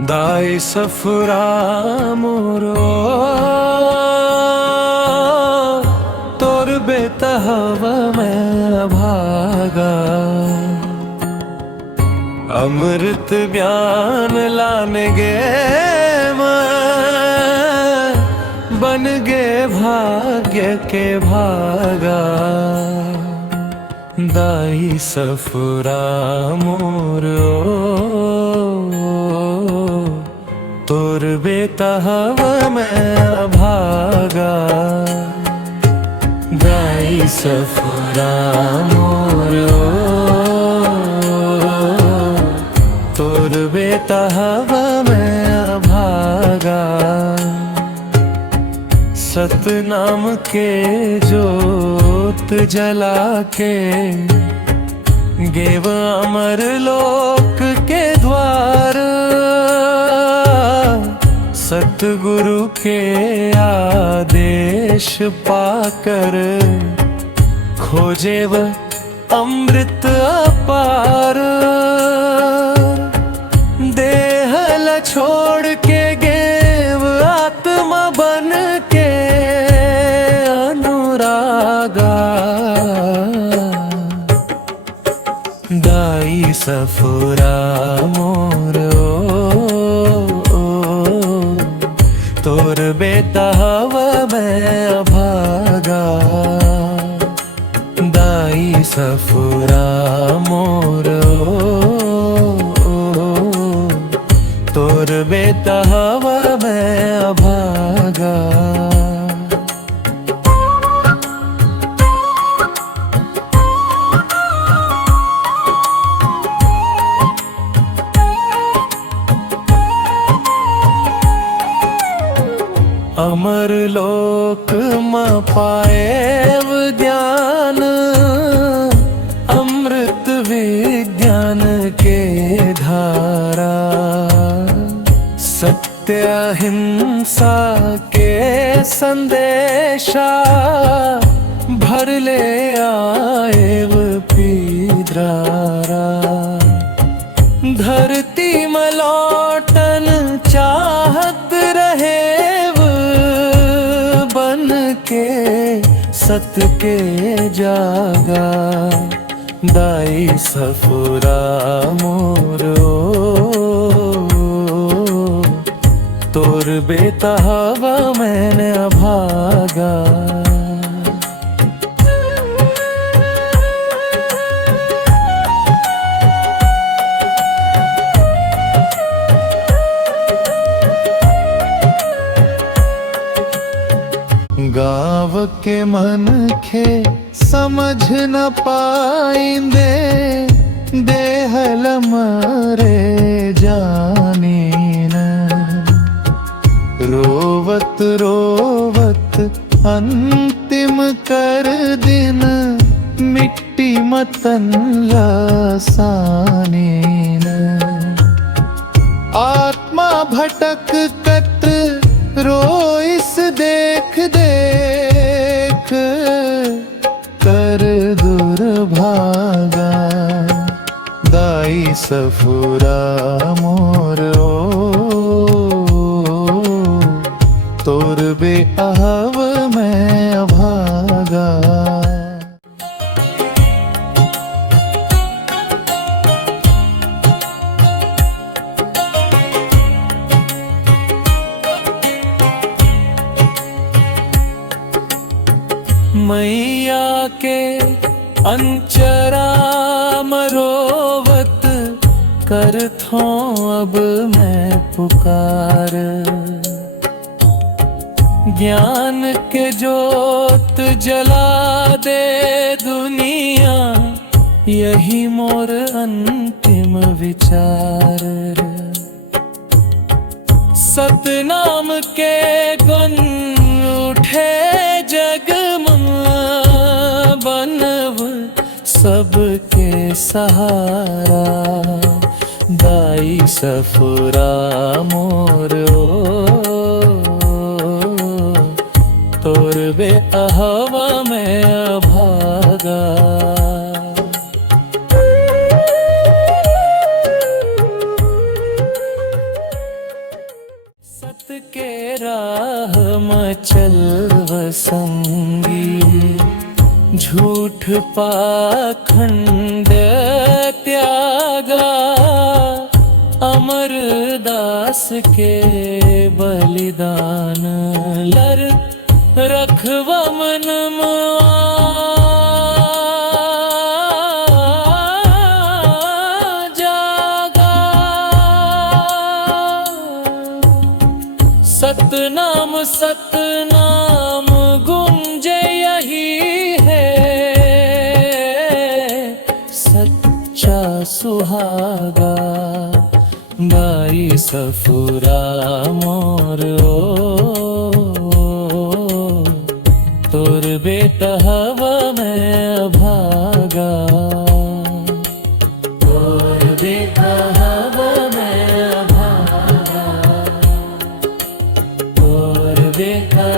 दाई सफरा मोरो तोर बेतहवा में भागा। अमृत ज्ञान लाने गे मैं बन गे भाग्य के भागा। दाई सफरा मोरो तोर बेतहवा में भागा। दाई सफरा मोरो तोर बेतहवा में भागा। सतनाम के जोत जला के गेव अमर लोक के द्वार। सतगुरु के आदेश पाकर खोजे व अमृत अपार। देह ल छोड़ के गेव आत्मा बन के अनुरागा। दाई सफरा मोरो तोर बेतहवा में भागा। दाई सफरा मोरो तोर बेतहवा में भागा। अमर लोक में पाए ज्ञान अमृत विज्ञान के धारा। सत्य अहिंसा के संदेशा भर ले आए पीद्रारा। धरती में लौटन चाहत रहे के सत के जागा। दाई सफरा मोरो तोर बेतहवा मैंने भागा। गाँव के मन खे समझ न पाइंदे देहल मरे जानी न। रोवत रोवत अंतिम कर दिन मिट्टी मतन लासानी न। आत्मा भटक कत रोइस देख देख कर दुर्भागा। दाई सफरा मोरो तोर बेअहव में भागा। मैया के अंचरा मरोवत करथो अब मैं पुकार। ज्ञान के जोत जला दे दुनिया यही मोर अंतिम विचार। सतनाम के गुण उठे जग बनव सबके सहारा। दाई सफरा मोरो तोर बेअहवा में भागा। मचल वसंगी, झूठ पाखंड त्यागा, अमरदास के बलिदान लर रखवा मन जागा। सतनाम सतनाम गुंजे यही है, सच्चा सुहागा। बाई सफुरा मोर तोर बेटा हवा में अभागा, तोर बेटा हवा में अभागा, तोर बेटा